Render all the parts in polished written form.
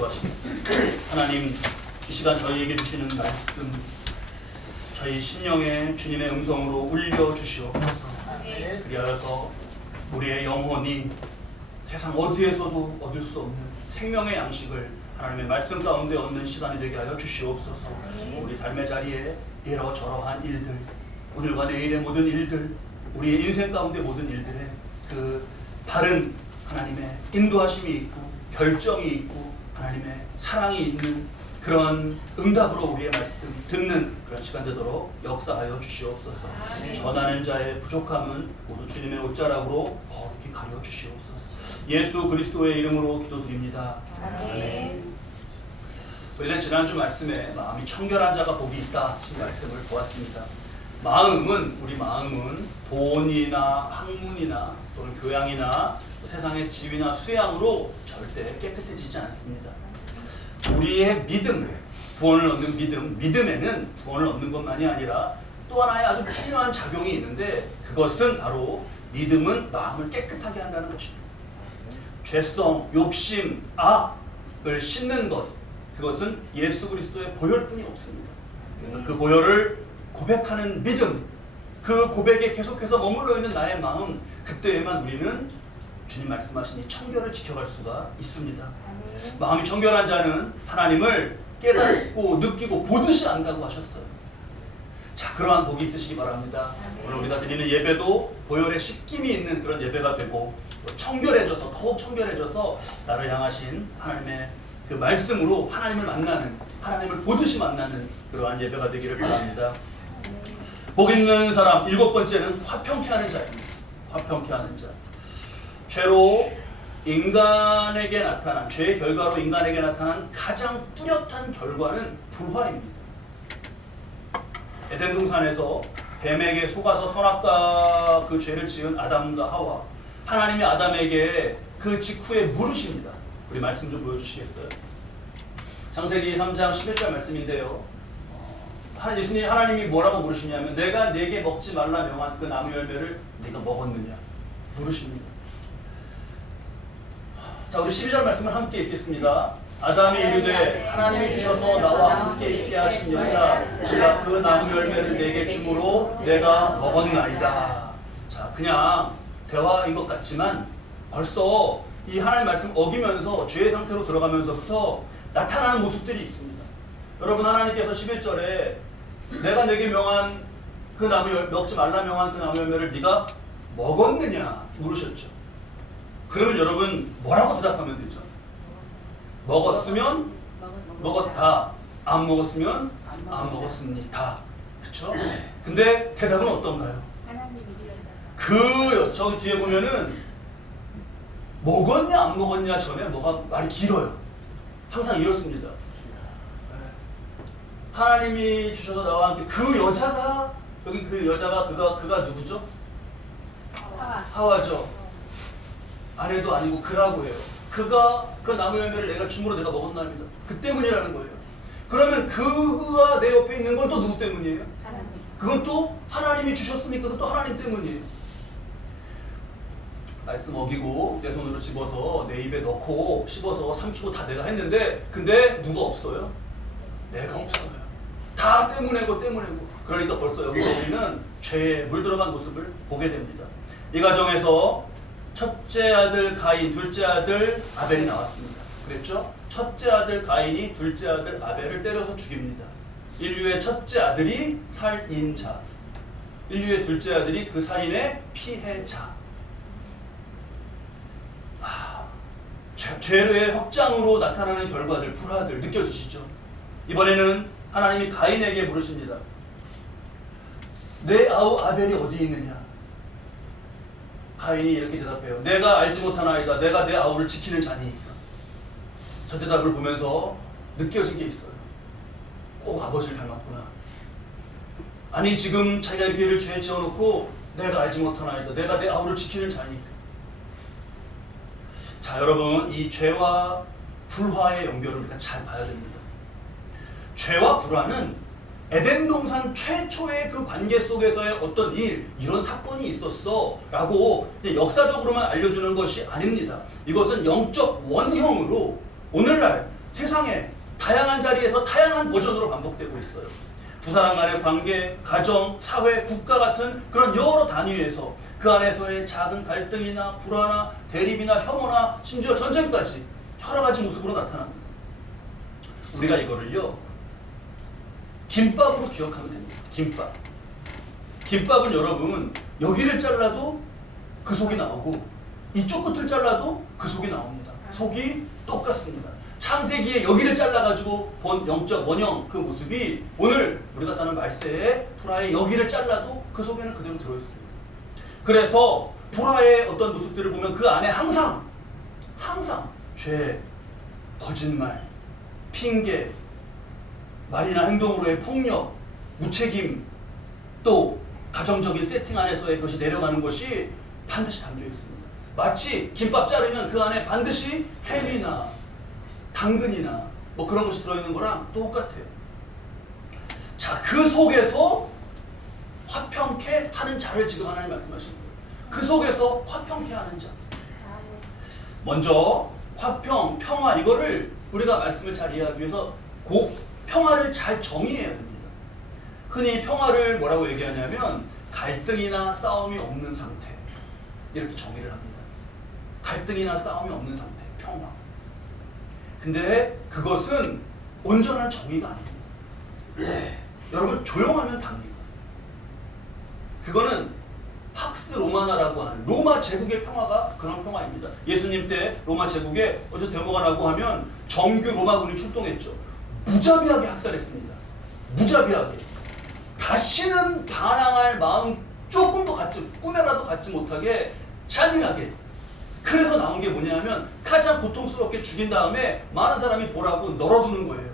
기도하시겠습니다. 하나님, 이 시간 저희에게 주시는 말씀, 저희 심령에 주님의 음성으로 울려주시옵소서. 그리하여서 우리의 영혼이 세상 어디에서도 얻을 수 없는 생명의 양식을 하나님의 말씀 가운데 얻는 시간이 되게 하여 주시옵소서. 우리 삶의 자리에 이러저러한 일들, 오늘과 내일의 모든 일들, 우리의 인생 가운데 모든 일들에 그 바른 하나님의 인도하심이 있고 결정이 있고 하나님의 사랑이 있는 그런 응답으로 우리의 말씀 듣는 그런 시간 되도록 역사하여 주시옵소서. 전하는 자의 부족함은 모두 주님의 옷자락으로 거룩히 가려 주시옵소서. 예수 그리스도의 이름으로 기도드립니다. 아멘. 우리는 지난주 말씀에 마음이 청결한 자가 복이 있다 하신 말씀을 보았습니다. 우리 마음은 돈이나 학문이나 또는 교양이나 세상의 지위나 수양으로 절대 깨끗해지지 않습니다. 우리의 믿음, 구원을 얻는 믿음에는 구원을 얻는 것만이 아니라 또 하나의 아주 중요한 작용이 있는데, 그것은 바로 믿음은 마음을 깨끗하게 한다는 것입니다. 죄성, 욕심, 악을 씻는 것, 그것은 예수 그리스도의 보혈뿐이 없습니다. 그래서 그 보혈을 고백하는 믿음, 그 고백에 계속해서 머물러 있는 나의 마음, 그때에만 우리는 주님 말씀하신 이 청결을 지켜갈 수가 있습니다. 마음이 청결한 자는 하나님을 깨닫고 느끼고 보듯이 안다고 하셨어요. 자, 그러한 복이 있으시기 바랍니다. 오늘 우리가 드리는 예배도 보혈의 씻김이 있는 그런 예배가 되고, 청결해져서, 더욱 청결해져서 나를 향하신 하나님의 그 말씀으로 하나님을 만나는, 하나님을 보듯이 만나는 그러한 예배가 되기를 바랍니다. 복 있는 사람, 7번째는 화평케 하는 자입니다. 화평케 하는 자. 죄로 인간에게 나타난, 죄의 결과로 인간에게 나타난 가장 뚜렷한 결과는 불화입니다. 에덴 동산에서 뱀에게 속아서 선악과 그 죄를 지은 아담과 하와, 하나님이 아담에게 그 직후에 물으십니다. 우리 말씀 좀 보여주시겠어요? 창세기 3장 11절 말씀인데요. 예수님, 하나님이 뭐라고 물으시냐면, 내가 네게 먹지 말라 명한 그 나무 열매를 네가 먹었느냐 물으십니다. 자, 우리 12절 말씀을 함께 읽겠습니다. 아담이 이르되 하나님이 주셔서 나와 함께 있게 하신 여자, 내가 그 나무 열매를 내게 주므로 내가 먹었나이다. 자, 그냥 대화인 것 같지만 벌써 이 하나님 말씀 어기면서 죄의 상태로 들어가면서부터 나타나는 모습들이 있습니다. 여러분, 하나님께서 11절에 내가 내게 명한 그 나무 먹지 말라 명한 그 나무 열매를 네가 먹었느냐 물으셨죠. 그러면 여러분 뭐라고 대답하면 되죠? 먹었으면 먹었다, 안 먹었으면 안 먹었습니다. 그렇죠? 근데 대답은 어떤가요? 저기 뒤에 보면은 먹었냐 안 먹었냐 전에 뭐가 말이 길어요. 항상 이렇습니다. 하나님이 주셔서 나와 함께 그 여자가, 여기 그 여자가 그가 누구죠? 하와죠. 아내도 아니고 그라고 해요. 그가 그 나무 열매를 내가 줌으로 내가 먹었나입니다. 그 때문이라는 거예요. 그러면 그가 내 옆에 있는 건 또 누구 때문이에요? 하나님. 그건 또 하나님이 주셨으니까 그건 또 하나님 때문이에요. 말씀 어기고 내 손으로 집어서 내 입에 넣고 씹어서 삼키고 다 내가 했는데, 근데 누가 없어요? 내가 없어요. 다 때문에고. 그러니까 벌써 여기서 우리는 죄에 물들어간 모습을 보게 됩니다. 이 가정에서 첫째 아들 가인, 둘째 아들 아벨이 나왔습니다. 그랬죠? 첫째 아들 가인이 둘째 아들 아벨을 때려서 죽입니다. 인류의 첫째 아들이 살인자, 인류의 둘째 아들이 그 살인의 피해자. 죄의 확장으로 나타나는 결과들, 불화들 느껴지시죠? 이번에는 하나님이 가인에게 물으십니다. 내 아우 아벨이 어디 있느냐? 가인이 이렇게 대답해요. 내가 알지 못하나이다. 내가 내 아우를 지키는 자니까. 저 대답을 보면서 느껴진 게 있어요. 꼭 아버지를 닮았구나. 아니, 지금 자기가 이렇게 죄 지어놓고 내가 알지 못하나이다. 내가 내 아우를 지키는 자니까. 자, 여러분, 이 죄와 불화의 연결을 우리가 잘 봐야 됩니다. 죄와 불화는 에덴 동산 최초의 그 관계 속에서의 어떤 이런 사건이 있었어 라고 역사적으로만 알려주는 것이 아닙니다. 이것은 영적 원형으로 오늘날 세상에 다양한 자리에서 다양한 버전으로 반복되고 있어요. 두 사람 간의 관계, 가정, 사회, 국가 같은 그런 여러 단위에서 그 안에서의 작은 갈등이나 불화나 대립이나 혐오나 심지어 전쟁까지 여러 가지 모습으로 나타납니다. 우리가 이거를요, 김밥으로 기억하면 됩니다. 김밥. 김밥은 여러분, 여기를 잘라도 그 속이 나오고 이쪽 끝을 잘라도 그 속이 나옵니다. 속이 똑같습니다. 창세기에 여기를 잘라가지고 본 영적 원형 그 모습이 오늘 우리가 사는 말세의 불화의 여기를 잘라도 그 속에는 그대로 들어있습니다. 그래서 불화의 어떤 모습들을 보면 그 안에 항상 죄, 거짓말, 핑계, 말이나 행동으로의 폭력, 무책임, 또 가정적인 세팅 안에서의 그것이 내려가는 것이 반드시 담겨 있습니다. 마치 김밥 자르면 그 안에 반드시 햄이나 당근이나 뭐 그런 것이 들어있는 거랑 똑같아요. 자, 그 속에서 화평케 하는 자를 지금 하나님 말씀하시는 거예요. 그 속에서 화평케 하는 자. 먼저 화평, 평화 이거를 우리가 말씀을 잘 이해하기 위해서 평화를 잘 정의해야 됩니다. 흔히 평화를 뭐라고 얘기하냐면 갈등이나 싸움이 없는 상태 이렇게 정의를 합니다. 갈등이나 싸움이 없는 상태, 평화. 근데 그것은 온전한 정의가 아닙니다. 여러분 조용하면 답니다. 그거는 팍스 로마나라고 하는 로마 제국의 평화가 그런 평화입니다. 예수님 때 로마 제국에 어떤 데모가 나고 하면 정규 로마군이 출동했죠. 무자비하게 학살했습니다. 무자비하게. 다시는 반항할 마음 조금도 꿈에라도 갖지 못하게 잔인하게. 그래서 나온 게 뭐냐면 가장 고통스럽게 죽인 다음에 많은 사람이 보라고 널어주는 거예요.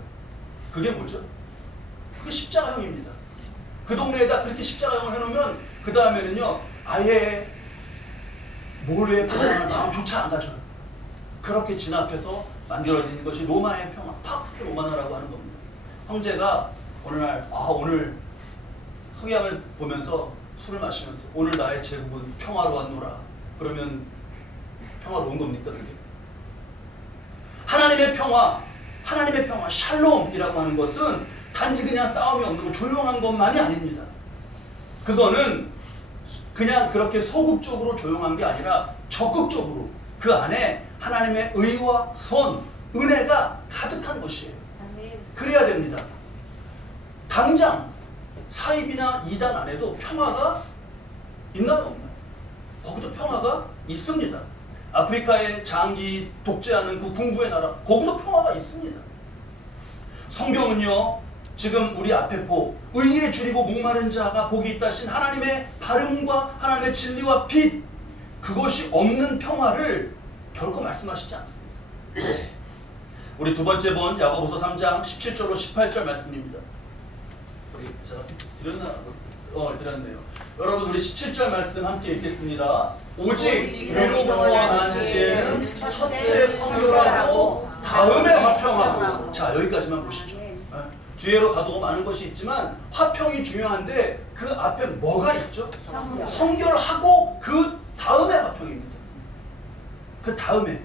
그게 뭐죠? 그게 십자가형입니다. 그 동네에다 그렇게 십자가형을 해놓으면 그 다음에는요 아예 몰래 반항할 마음조차 안 가져요. 그렇게 진압해서 만들어진 것이 로마의 평화, 팍스 로마나라고 하는 겁니다. 형제가 어느 날 오늘 성향을 보면서 술을 마시면서 오늘 나의 제국은 평화로웠노라. 그러면 평화로운 겁니까 그게? 하나님의 평화, 샬롬이라고 하는 것은 단지 그냥 싸움이 없는 거 조용한 것만이 아닙니다. 그거는 그냥 그렇게 소극적으로 조용한 게 아니라 적극적으로 그 안에 하나님의 의와 선, 은혜가 가득한 것이에요. 그래야 됩니다. 당장 사입이나 이단 안에도 평화가 있나요? 없나요? 거기도 평화가 있습니다. 아프리카의 장기 독재하는 그 궁부의 나라, 거기도 평화가 있습니다. 성경은요, 지금 우리 앞에 의에 줄이고 목마른 자가 복이 있다 하신 하나님의 발음과 하나님의 진리와 빛, 그것이 없는 평화를 결코 말씀하시지 않습니다. 우리 두 번째 본 야고보서 3장 17절로 18절 말씀입니다. 우리 제가 드렸네요. 여러분 우리 17절 말씀 함께 읽겠습니다. 오직 위로부터 나는 지혜는 첫째 성결하고 다음에 화평하고. 자, 여기까지만 보시죠. 뒤에로 가도 많은 것이 있지만 화평이 중요한데 그 앞에 뭐가 있죠? 성결하고 그 다음에 화평입니다. 그 다음에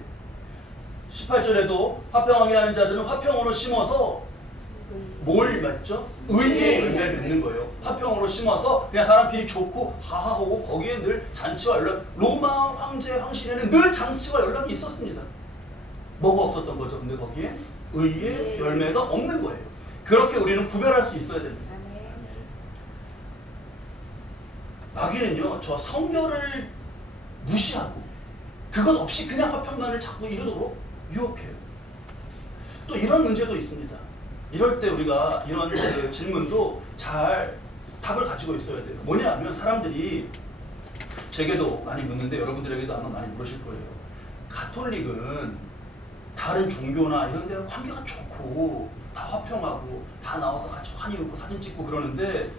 18절에도 화평하게 하는 자들은 화평으로 심어서 뭘 맺죠? 의의 열매를 맺는 거예요. 화평으로 심어서 그냥 사람끼리 좋고 하하하고 거기에 늘 잔치와 연락, 로마 황제 황실에는 늘 잔치와 연락이 있었습니다. 뭐가 없었던 거죠? 근데 거기에 의의 열매가 없는 거예요. 그렇게 우리는 구별할 수 있어야 됩니다. 마귀는요, 저 성결을 무시하고 그것 없이 그냥 화평만을 자꾸 이루도록 유혹해요. 또 이런 문제도 있습니다. 이럴 때 우리가 이런 질문도 잘 답을 가지고 있어야 돼요. 뭐냐면 사람들이 제게도 많이 묻는데 여러분들에게도 아마 많이 물으실 거예요. 가톨릭은 다른 종교나 이런 데와 관계가 좋고 다 화평하고 다 나와서 같이 환희 웃고 사진 찍고 그러는데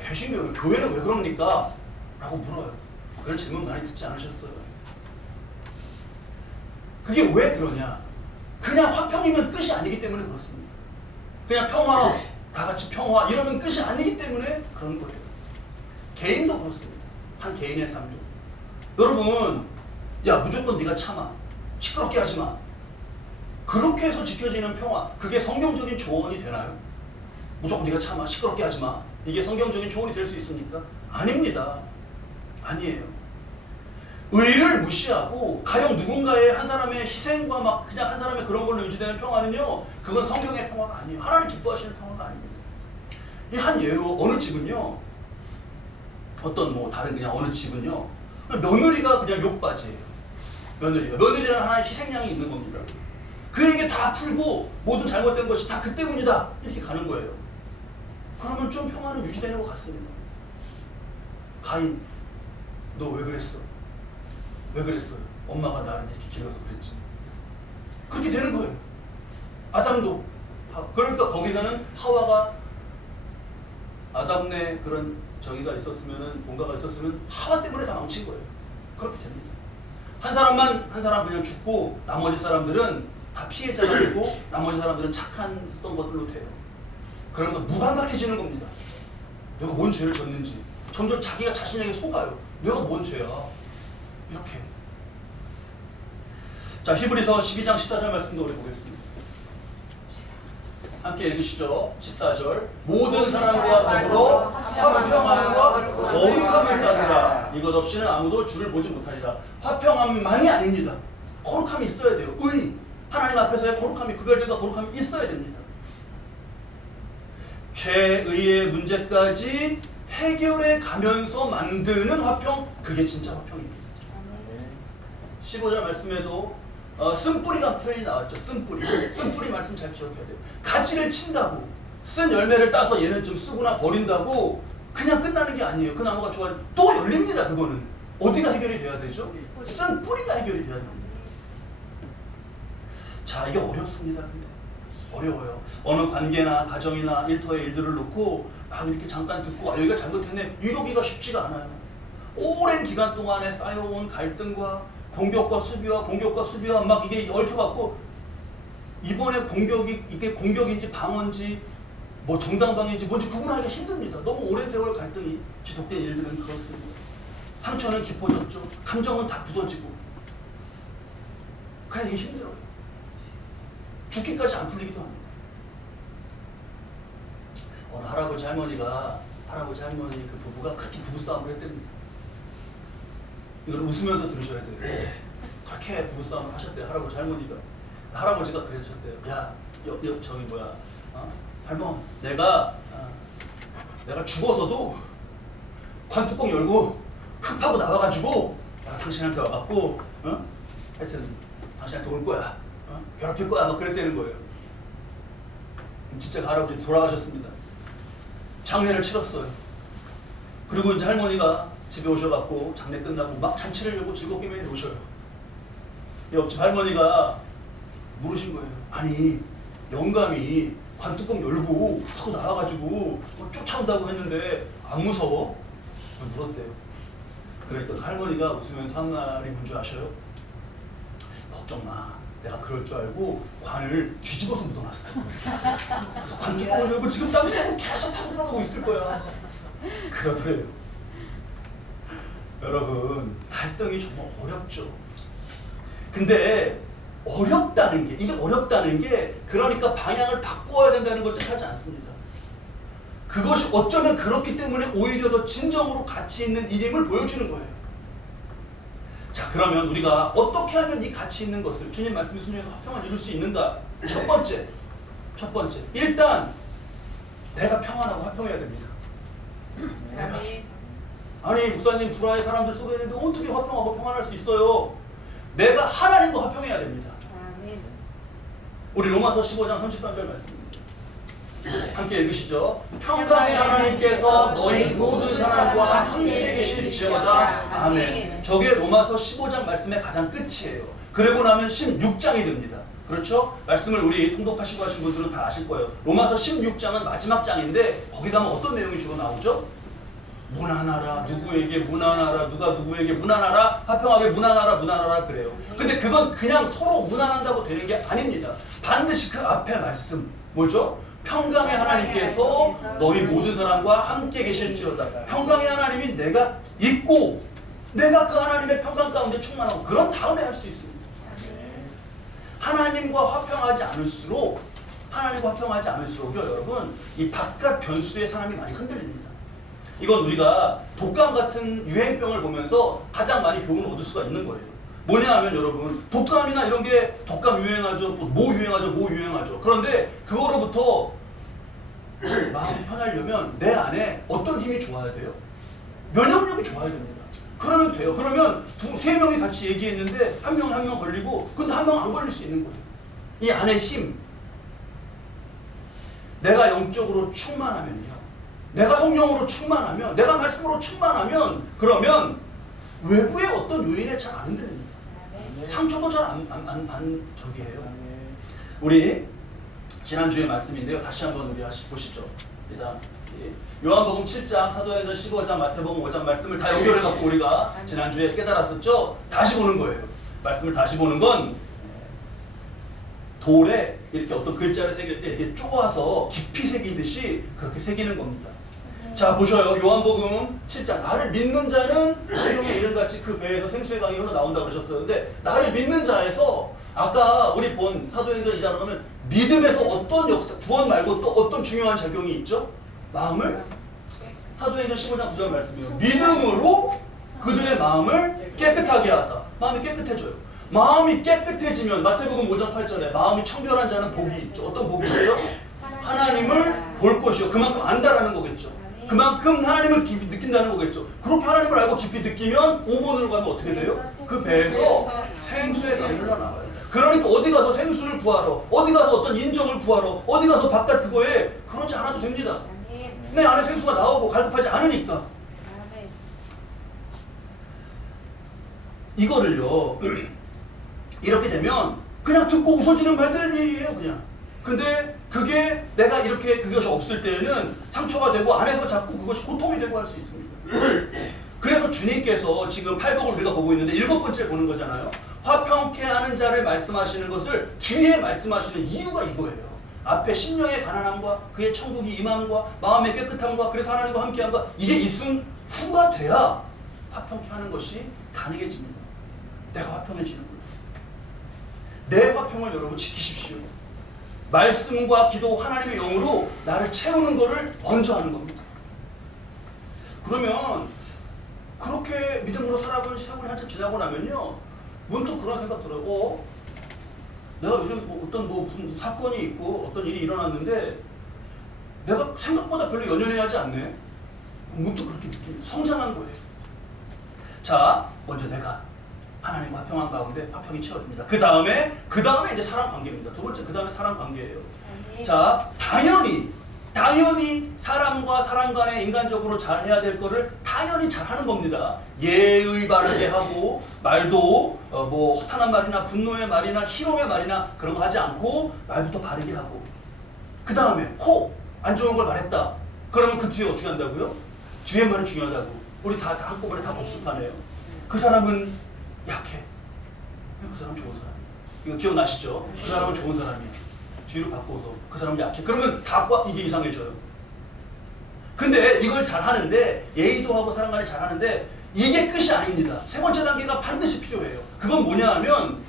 개신교 교회는 왜 그럽니까? 라고 물어요. 그런 질문 많이 듣지 않으셨어요? 그게 왜 그러냐? 그냥 화평이면 끝이 아니기 때문에 그렇습니다. 그냥 평화, 다 같이 평화 이러면 끝이 아니기 때문에 그런 거예요. 개인도 그렇습니다. 한 개인의 삶도. 여러분, 야 무조건 네가 참아. 시끄럽게 하지 마. 그렇게 해서 지켜지는 평화, 그게 성경적인 조언이 되나요? 무조건 네가 참아, 시끄럽게 하지 마. 이게 성경적인 조언이 될 수 있습니까? 아닙니다. 아니에요. 의를 무시하고 가령 누군가의 한 사람의 희생과 막 그냥 한 사람의 그런 걸로 유지되는 평화는요, 그건 성경의 평화가 아니에요. 하나님 기뻐하시는 평화가 아닙니다. 이 한 예로 어느 집은요, 어떤 뭐 다른 그냥 어느 집은요, 며느리가 그냥 욕받이에요. 며느리라는 하나의 희생양이 있는 겁니다. 그에게 다 풀고 모든 잘못된 것이 다 그 때문이다 이렇게 가는 거예요. 그러면 좀 평화는 유지되는 것 같습니다. 가인, 너 왜 그랬어? 왜 그랬어요? 엄마가 나를 이렇게 길러서 그랬지. 그렇게 되는 거예요. 아담도. 그러니까 거기서는 하와가 아담네 그런 저기가 있었으면은 뭔가가 있었으면 하와 때문에 다 망친 거예요. 그렇게 됩니다. 한 사람 그냥 죽고 나머지 사람들은 다 피해자가 되고 나머지 사람들은 착한 것들로 돼요. 그러면서 무감각해지는 겁니다. 내가 뭔 죄를 졌는지 점점 자기가 자신에게 속아요. 내가 뭔 죄야? 이렇게. 자, 히브리서 12장 14절 말씀도 우리 보겠습니다. 함께 읽으시죠. 14절. 모든 사람과 더불어 화평함과 거룩함을 따르라. 이것 없이는 아무도 주를 보지 못하리라. 화평함만이 아닙니다. 거룩함이 있어야 돼요. 하나님 앞에서의 거룩함이, 구별된과 거룩함이 있어야 됩니다. 죄의의 문제까지 해결해 가면서 만드는 화평, 그게 진짜 화평입니다. 15절 말씀에도 쓴뿌리가 표현이 나왔죠. 쓴뿌리 말씀 잘 기억해야 돼요. 가지를 친다고 쓴 열매를 따서 얘는 좀 쓰구나 버린다고 그냥 끝나는 게 아니에요. 그 나무가 좋아하는 또 열립니다. 그거는 어디가 해결이 돼야 되죠? 쓴 뿌리가 해결이 돼야 됩니다. 자, 이게 어렵습니다. 근데 어려워요. 어느 관계나 가정이나 일터의 일들을 놓고 막 이렇게 잠깐 듣고 여기가 잘못했네 이러기가 쉽지가 않아요. 오랜 기간 동안에 쌓여온 갈등과 공격과 수비와 막 이게 얽혀갖고 이번에 이게 공격인지 방어인지 뭐 정당방위인지 뭔지 구분하기가 힘듭니다. 너무 오랜 세월 갈등이 지속된 일들은 그렇습니다. 상처는 깊어졌죠. 감정은 다 굳어지고 그냥 이게 힘들어요. 죽기까지 안 풀리기도 합니다. 어느 할아버지 할머니 그 부부가 그렇게 부부싸움을 했답니다. 이걸 웃으면서 들으셔야 돼요. 그렇게 부부싸움을 하셨대요. 할아버지 할머니가. 할아버지가 그러셨대요. 야, 저기 뭐야, 할머, 내가 죽어서도 관뚜껑 열고 흡하고 나와가지고 당신한테 와갖고 하여튼 당신한테 올 거야. 괴롭힐 거야. 막 그랬다는 거예요. 진짜 그 할아버지 돌아가셨습니다. 장례를 치렀어요. 그리고 이제 할머니가 집에 오셔갖고 장례 끝나고 막 잔치를 열고 즐겁게 매일 오셔요. 옆집 할머니가 물으신 거예요. 아니, 영감이 관뚜껑 열고 하고 나와가지고 쫓아온다고 했는데 안 무서워? 물었대요. 그러니까 할머니가 웃으면서 한 말이 뭔지 아셔요? 걱정 마. 내가 그럴 줄 알고 관을 뒤집어서 묻어놨어. 그래서 관뚜껑을 열고 지금 땅속으로 계속 파고 들어가고 있을 거야. 그러더래요. 여러분, 갈등이 정말 어렵죠. 근데 이게 어렵다는 게 그러니까 방향을 바꾸어야 된다는 걸 뜻하지 않습니다. 그것이 어쩌면 그렇기 때문에 오히려 더 진정으로 가치 있는 일임을 보여주는 거예요. 자, 그러면 우리가 어떻게 하면 이 가치 있는 것을 주님 말씀에 순종해서 화평을 이룰 수 있는가? 첫 번째, 일단 내가 평안하고 화평해야 됩니다. 내가. 아니, 목사님 불화의 사람들 속에 있는데 어떻게 화평하고 평안할 수 있어요? 내가 하나님과 화평해야 됩니다. 우리 로마서 15장 33절 말씀입니다. 함께 읽으시죠. 평강의 하나님께서 너희 모든 사람과 함께 계실지어다. 아멘. 저게 로마서 15장 말씀의 가장 끝이에요. 그러고 나면 16장이 됩니다. 그렇죠? 말씀을 우리 통독하시고 하신 분들은 다 아실 거예요. 로마서 16장은 마지막 장인데 거기 가면 어떤 내용이 주로 나오죠? 무난하라, 누구에게 무난하라, 누가 누구에게 무난하라, 화평하게 무난하라 그래요. 근데 그건 그냥 서로 무난한다고 되는 게 아닙니다. 반드시 그 앞에 말씀 뭐죠? 평강의 하나님께서 너희 모든 사람과 함께 계실지어다. 평강의 하나님이 내가 있고 내가 그 하나님의 평강 가운데 충만하고 그런 다음에 할 수 있습니다. 하나님과 화평하지 않을수록요, 여러분, 이 바깥 변수에 사람이 많이 흔들립니다. 이건 우리가 독감 같은 유행병을 보면서 가장 많이 교훈을 얻을 수가 있는 거예요. 뭐냐 하면 여러분, 독감이나 이런 게 독감 유행하죠, 뭐 유행하죠. 그런데 그거로부터 마음이 편하려면 내 안에 어떤 힘이 좋아야 돼요? 면역력이 좋아야 됩니다. 그러면 돼요. 그러면 세 명이 같이 얘기했는데 한 명 걸리고, 근데 한 명 안 걸릴 수 있는 거예요. 이 안에 힘. 내가 영적으로 충만하면요, 내가 성령으로 충만하면, 내가 말씀으로 충만하면, 그러면 외부의 어떤 요인에 잘 안 흔들립니다. 상처도 잘 안 저기해요. 우리 지난주의 말씀인데요, 다시 한번 우리 보시죠. 일단 요한복음 7장, 사도행전 15장, 마태복음 5장 말씀을 다 연결해갖고 우리가 지난주에 깨달았었죠. 다시 보는 거예요. 말씀을 다시 보는 건 돌에 이렇게 어떤 글자를 새길 때 이렇게 쪼아서 깊이 새기듯이 그렇게 새기는 겁니다. 자, 보셔요. 요한복음 7장. 나를 믿는 자는 생명의 이름같이 그 배에서 생수의 강이 흘러나온다고 그러셨어요. 근데 나를 믿는 자에서 아까 우리 본 사도행전 2장으로 가면 믿음에서 어떤 역사, 구원 말고 또 어떤 중요한 작용이 있죠? 마음을, 사도행전 15장 9절 말씀이에요. 믿음으로 그들의 마음을 깨끗하게 하사. 마음이 깨끗해져요. 마음이 깨끗해지면 마태복음 5장 8절에 마음이 청결한 자는 복이 있죠. 어떤 복이 있죠? 하나님을 볼 것이요. 그만큼 안다라는 거겠죠. 그만큼 하나님을 깊이 느낀다는 거겠죠. 그렇게 하나님을 알고 깊이 느끼면 5번으로 가면 어떻게 돼요? 그 배에서 생수의 강이 흘러나와요. 그러니까 어디 가서 생수를 구하러, 어디 가서 어떤 인정을 구하러, 어디 가서 바깥 그거에 그러지 않아도 됩니다. 내 안에 생수가 나오고 갈급하지 않으니까. 이거를요, 이렇게 되면 그냥 듣고 웃어지는 말들이에요, 그냥. 근데 그게 내가 이렇게 그것이 없을 때에는 상처가 되고 안에서 자꾸 그것이 고통이 되고 할 수 있습니다. 그래서 주님께서 지금 팔복을 우리가 보고 있는데 7번째 보는 거잖아요. 화평케 하는 자를 말씀하시는 것을 뒤에 말씀하시는 이유가 이거예요. 앞에 심령의 가난함과 그의 천국이 임함과 마음의 깨끗함과 그래서 하나님과 함께함과 이게 있음 후가 돼야 화평케 하는 것이 가능해집니다. 내가 화평해지는 거예요. 내 화평을 여러분 지키십시오. 말씀과 기도, 하나님의 영으로 나를 채우는 것을 먼저 하는 겁니다. 그러면 그렇게 믿음으로 살아본 세월이 한참 지나고 나면요, 문득 그런 생각 들어요. 내가 요즘 어떤 무슨 사건이 있고 어떤 일이 일어났는데 내가 생각보다 별로 연연해하지 않네. 문득 그렇게 느낍니다. 성장한 거예요. 자, 먼저 내가 하나님과 화평한 가운데 화평이 채워집니다. 그 다음에 이제 사람 관계입니다. 두 번째, 그 다음에 사람 관계예요. 자, 당연히 사람과 사람 간에 인간적으로 잘 해야 될 거를 당연히 잘 하는 겁니다. 예의 바르게 하고, 말도 뭐 허탄한 말이나 분노의 말이나 희롱의 말이나 그런 거 하지 않고 말부터 바르게 하고, 그 다음에 안 좋은 걸 말했다. 그러면 그 뒤에 어떻게 한다고요? 뒤에 말이 중요하다고. 우리 다 한꺼번에 다 복습하네요. 그 사람은 약해. 그 사람은 좋은 사람이야. 이거 기억나시죠? 그 사람은 좋은 사람이야. 뒤로 바꿔서 그 사람은 약해. 그러면 이게 이상해져요. 근데 이걸 잘 하는데, 예의도 하고 사람 간에 잘 하는데 이게 끝이 아닙니다. 세 번째 단계가 반드시 필요해요. 그건 뭐냐 하면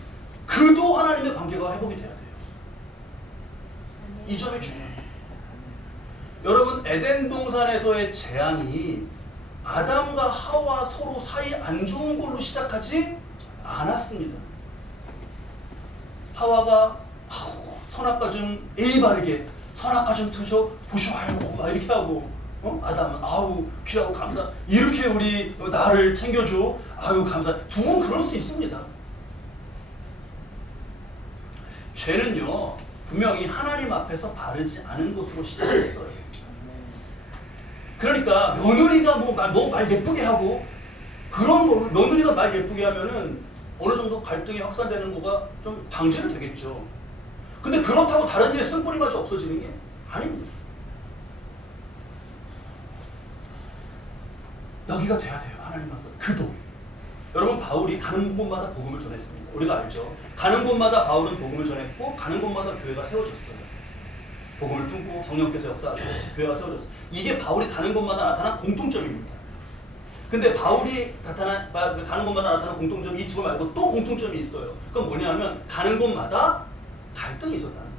그도 하나님의 관계가 회복이 돼야 돼요. 이 점이 중요해요. 여러분, 에덴 동산에서의 재앙이 아담과 하와 서로 사이 안 좋은 걸로 시작하지 않았습니다. 하와가 선악과 좀 예의 바르게, 선악과 좀 드셔 보셔요 막 이렇게 하고, 아담은 귀하고 감사, 이렇게 우리 나를 챙겨줘, 감사. 두 분 그럴 수 있습니다. 죄는요, 분명히 하나님 앞에서 바르지 않은 것으로 시작했어요. 그러니까 며느리가 너무 말 예쁘게 하고, 그런 거 며느리가 말 예쁘게 하면은 어느 정도 갈등이 확산되는 거가 좀 방지는 되겠죠. 근데 그렇다고 다른 일에 쓴뿌리마저 없어지는 게 아닙니다. 여기가 돼야 돼요. 하나님 앞에 그도. 여러분, 바울이 가는 곳마다 복음을 전했습니다. 우리가 알죠. 가는 곳마다 바울은 복음을 전했고, 가는 곳마다 교회가 세워졌어요. 복음을 품고 성령께서 역사하시고 교회가 세워졌어요. 이게 바울이 가는 곳마다 나타난 공통점입니다. 근데 바울이 가는 곳마다 나타나는 공통점이 이 두 말고 또 공통점이 있어요. 그건 뭐냐면 가는 곳마다 갈등이 있었다는 거예요.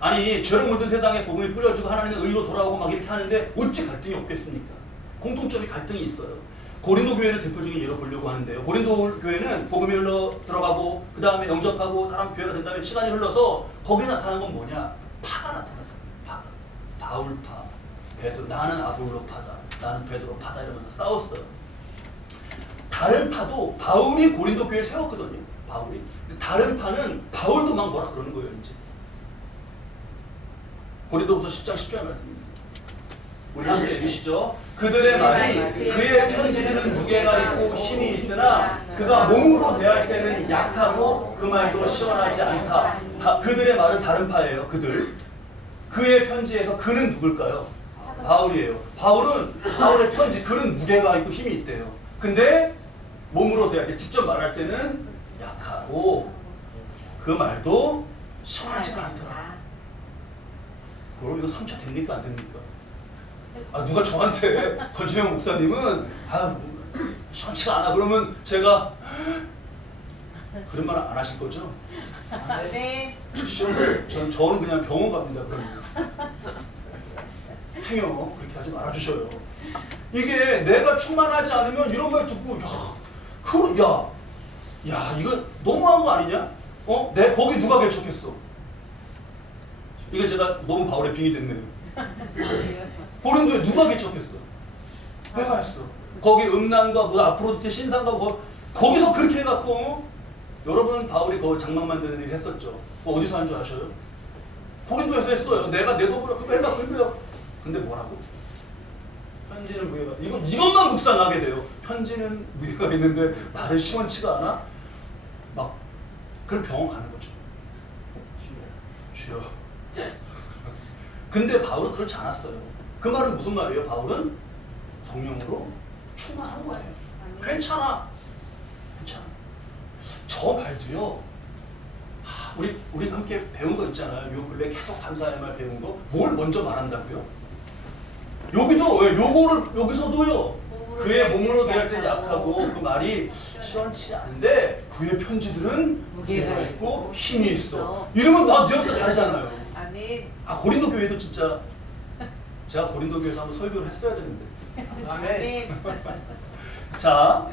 아니 죄로 물든 세상에 복음이 뿌려지고 하나님의 의로 돌아오고 막 이렇게 하는데 어찌 갈등이 없겠습니까? 공통점이 갈등이 있어요. 고린도 교회를 대표적인 예로 보려고 하는데요. 고린도 교회는 복음이 흘러 들어가고 그 다음에 영접하고 사람 교회가 된 다음에 시간이 흘러서 거기에 나타난 건 뭐냐? 파가 나타났어요. 파가. 바울파, 베드로, 나는 아볼로파다, 나는 베드로파다 이러면서 싸웠어요. 다른 파도 바울이 고린도 교회를 세웠거든요. 바울이. 다른 파는 바울도 막 뭐라 그러는 거예요. 이제. 고린도후서 10장 10절 말씀입니다. 우리 함께 읽으시죠. 그들의 말이 그의 편지는 무게가 있고 힘이 있으나 그가 몸으로 대할 때는 약하고 그 말도 시원하지 않다. 그들의 말은 다른 파예요. 그들. 그의 편지에서 그는 누굴까요? 바울이에요. 바울의 편지 그는 무게가 있고 힘이 있대요. 근데 몸으로 대할 때 직접 말할 때는 약하고 그 말도 시원하지가 않더라. 그럼 이거 상처 됩니까 안 됩니까? 누가 저한테 권준영 목사님은 시원치가 않아 그러면 제가 그런 말 안 하실 거죠? 네. 저는 그냥 병원 갑니다. 그러면 행여 그렇게 하지 말아주셔요. 이게 내가 충만하지 않으면 이런 말 듣고 야 이거 너무한 거 아니냐? 내 거기 누가 개척했어? 이게 제가 너무 바울의 빙이 됐네요. 고린도에 누가 개척했어? 내가 했어. 거기 음란과 뭐 아프로디테 신상과 거기서 그렇게 해갖고 여러분 바울이 거기 장막 만드는 일 했었죠. 어디서 한 줄 아셔요? 고린도에서 했어요. 내가 내 돈으로 그거 해봐. 근데 뭐라고? 편지는 무게가 이것만 묵상하게 돼요. 편지는 무게가 있는데 말은 시원치가 않아? 막 그런 병원 가는 거죠. 주여. 근데 바울은 그렇지 않았어요. 그 말은 무슨 말이에요? 바울은 성령으로 충만한 거예요. 괜찮아. 저 말도요. 우리 함께 배운 거 있잖아요. 요 근래 계속 감사의 말 배운 거. 뭘 먼저 말한다고요? 여기도 여기서도요. 그의 몸으로 대할 때 약하고 그 말이 시원치 않은데 그의 편지들은 무게가 있고 힘이 있어. 이러면 뉘앙스가 다르잖아요. 아멘. 고린도 교회도 진짜 제가 고린도 교회에서 한번 설교를 했어야 되는데. 아멘. 자,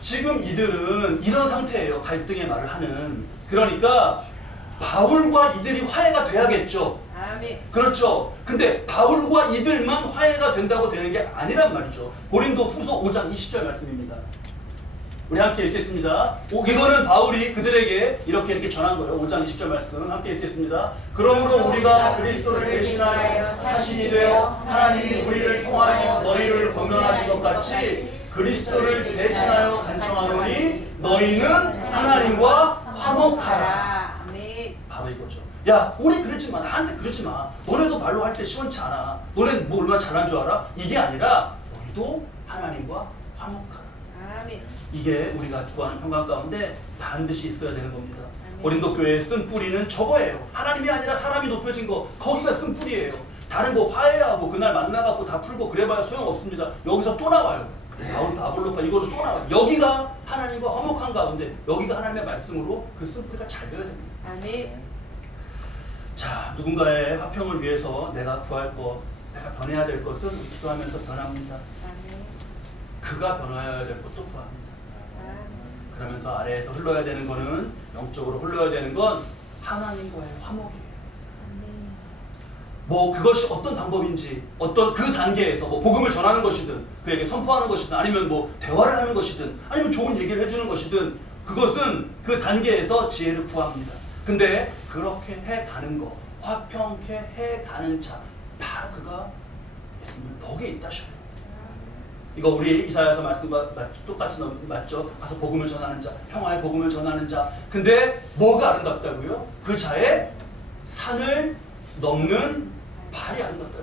지금 이들은 이런 상태예요. 갈등의 말을 하는. 그러니까 바울과 이들이 화해가 돼야겠죠. 아멘. 그렇죠. 근데 바울과 이들만 화해가 된다고 되는 게 아니란 말이죠. 고린도 후서 5장 20절 말씀입니다. 우리 함께 읽겠습니다. 이거는 바울이 그들에게 이렇게 전한 거예요. 5장 20절 말씀 함께 읽겠습니다. 그러므로 우리가 그리스도를 대신하여 사신이 되어 하나님이 우리를 통하여 너희를 권면하신 것 같이 그리스도를 대신하여 간청하노니 너희는 하나님과 화목하라. 아멘. 바로 이거죠. 야, 우리 그러지 마. 나한테 그러지 마. 너네도 말로 할 때 시원치 않아. 너네는 뭐 얼마나 잘한 줄 알아? 이게 아니라 너희도 하나님과 화목하라. 아멘. 이게 우리가 구하는 평강 가운데 반드시 있어야 되는 겁니다. 아멘. 고린도 교회에 쓴 뿌리는 저거예요. 하나님이 아니라 사람이 높여진 거. 거기가 쓴 뿌리예요. 다른 거 화해하고 그날 만나갖고 다 풀고 그래봐야 소용없습니다. 여기서 또 나와요. 바울, 아볼로파 이걸로 또 나와요. 여기가 하나님과 화목한 가운데 여기가 하나님의 말씀으로 그 쓴 뿌리가 잘 되어야 됩니다. 아멘. 자, 누군가의 화평을 위해서 내가 구할 것, 내가 변해야 될 것은 기도하면서 변합니다. 아멘. 그가 변화해야 될 것도 구합니다. 아멘. 그러면서 아래에서 흘러야 되는 거는 영적으로 흘러야 되는 건 하나님과의 화목이에요. 뭐 그것이 어떤 방법인지 어떤 그 단계에서 뭐 복음을 전하는 것이든 그에게 선포하는 것이든 아니면 뭐 대화를 하는 것이든 아니면 좋은 얘기를 해주는 것이든 그것은 그 단계에서 지혜를 구합니다. 근데 그렇게 해가는 거 화평케 해가는 자 바로 그가 예수님의 복에 있다셔요. 이거 우리 이사야서 말씀과 똑같이 맞죠? 가서 복음을 전하는 자, 평화의 복음을 전하는 자. 근데 뭐가 아름답다고요? 그 자의 산을 넘는 발이 아름답다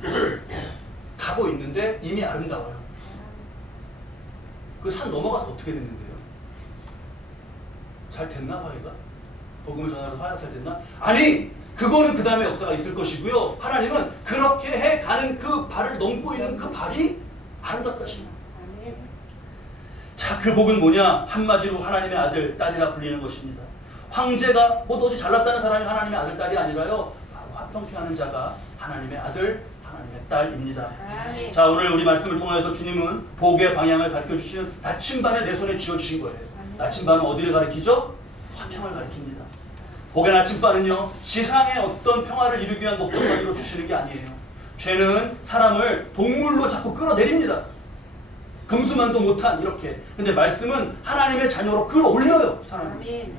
그랬어요. 가고 있는데 이미 아름다워요. 그 산 넘어가서 어떻게 됐는데요? 잘 됐나 화해가? 복음을 전하면서 화해가 잘 됐나? 아니! 그거는 그 다음에 역사가 있을 것이고요. 하나님은 그렇게 해가는 그 발을 넘고 있는 그 발이 아름답다십니다. 아멘. 자, 그 복은 뭐냐? 한마디로 하나님의 아들, 딸이라 불리는 것입니다. 황제가 뭐 어디 잘났다는 사람이 하나님의 아들, 딸이 아니라요, 바로 화평케 하는 자가 하나님의 아들, 하나님의 딸입니다. 아멘. 자, 오늘 우리 말씀을 통해서 주님은 복의 방향을 가르쳐 주시는 나침반을 내 손에 쥐어 주신 거예요. 나침반은 어디를 가리키죠? 화평을 가리킵니다. 복의 나침반은요, 지상의 어떤 평화를 이루기 위한 목적만으로 주시는 게 아니에요. 죄는 사람을 동물로 자꾸 끌어내립니다. 금수만도 못한 이렇게. 근데 말씀은 하나님의 자녀로 끌어올려요. 사람을. 아멘. 아멘.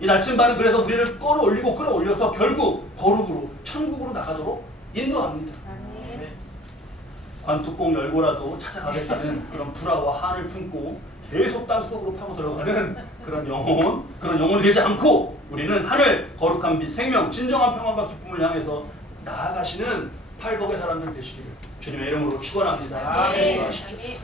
이 나침반은 그래서 우리를 끌어올려서 결국 거룩으로 천국으로 나가도록 인도합니다. 아멘. 관뚜껑 열고라도 찾아가겠다는 그런 불화와 한을 품고 계속 땅속으로 파고 들어가는 그런 영혼이 되지 않고 우리는 하늘, 거룩한 빛, 생명, 진정한 평안과 기쁨을 향해서 나아가시는 팔복의 사람들 되시기를 주님의 이름으로 축원합니다. 아멘. 기도하십시오. 아멘.